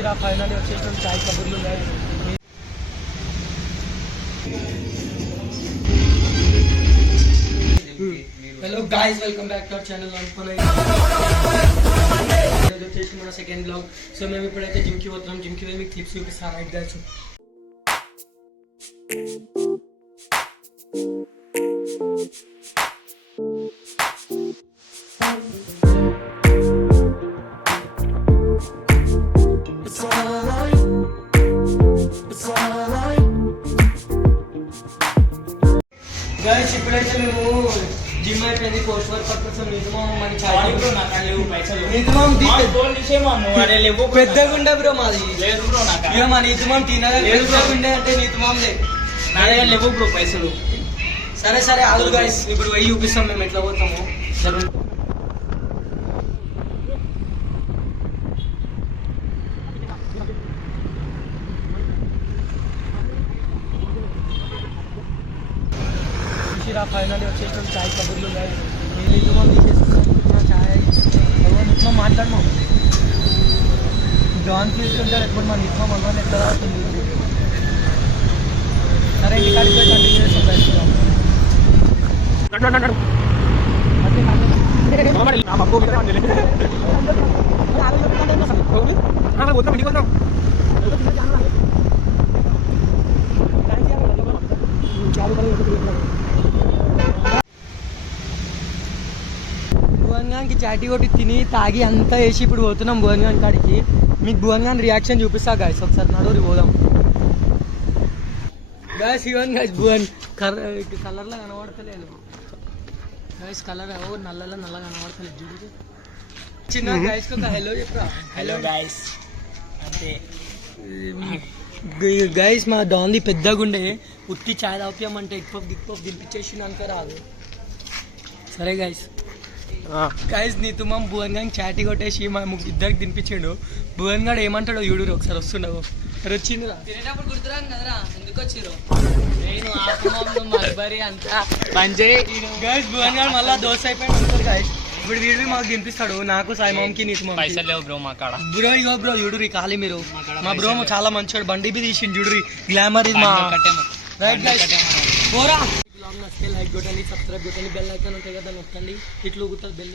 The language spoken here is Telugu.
చూసిరా ఫైనల్ వచ్చేసిన చాయ్ కబుర్లు hello guys welcome back to our channel వచ్చేసి మన సెకండ్ బ్లాగ్. సో మేము ఇప్పుడైతే జిమ్కి పోతున్నాం. జిమ్కి వెళ్ళి మీకు క్లిప్స్ చూపిస్తాను. రైట్ గాయ్స్, గాయ్స్ ఇప్పుడైతే మేము జిమ్ అయిపోయింది. పోస్ట్ వర్క్ పర్పస్ నిజమా మనీ పెద్దగా ఉండే బ్రో మాది ఇక మా నిజమం తినగా పెద్దగుండే అంటే నిజమం నా దగ్గర లేవు బ్రో పైసలు. సరే సరే ఆదు గాయ్స్, ఇప్పుడు పోయి చూపిస్తాం మేము ఎట్లా పోతాము. ఫైనల్ వచ్చేసిన చాయ్ కబుర్లు నిజమం తీసేసుకున్నా. చాయ్ నిజమం మాట్లాడమా జాన్ తీసుకుంటారు ఎప్పుడు మన నిజమం అన్న ఎట్లా రాస్తుంది. సరే ఇంటికాడికి పోయి కంటిన్యూ చేస్తాం. భువన్గాన్కి చాటి కొట్టి తిని తాగి అంతా వేసి ఇప్పుడు పోతున్నాం భువన్గాన్ కాడికి. మీకు భువన్గాన్ రియాక్షన్ చూపిస్తా గాయస్. ఒకసారి నడవరి పోదాం గాయస్. ఇవన్ గాయస్ భువన్ కలర్లో కనబడతలేదు గాయస్. కలర్ నల్లగా కనబడతలేదు చూడు. చిన్న గాయస్కి ఒక హలో చెప్పరా. Hello guys. అంతే గైస్ మా డాన్ది పెద్దగా ఉండే ఉత్తి చాయ్ తాపియమంటే గిక్ పఫ్ తినిపించేసి అనుక రాదు. సరే గైస్ గైస్ నీతు మా భువన్ గారికి చాటి కొట్టేసి మా ఇద్దరికి తినిపించాడు. భువన్ గారు ఏమంటాడో చూడు ఒకసారి. వస్తుండవు వచ్చింది తినేటప్పుడు గుర్తురాను కదరా ఎందుకు వచ్చిర్రు. నేను మల్బరీ అంతా మంచి గైస్ భువన్ గారు మళ్ళీ దోశ అయిపోయాడు అనుకోరు గైస్. ఇప్పుడు వీడివి మాకు తినిపిస్తాడు, నాకు సాయి మామకి నీతు పైసలు లేవు బ్రో మా కాడ. బ్రో ఇగో బ్రో చూడురి ఖాళీ మీరు. మా బ్రో చాలా మంచివాడు, బండి బి తీసిండు చూడురి. గ్లామర్ ఇది మా రైట్ గైస్. పోరా లైక్ కొట్టండి, సబ్స్క్రైబ్ కొట్టండి, బెల్ ఐకాన్ ఉంటాయి కదా నొక్కండి. ఇట్లు ఊగుతుంది బెల్.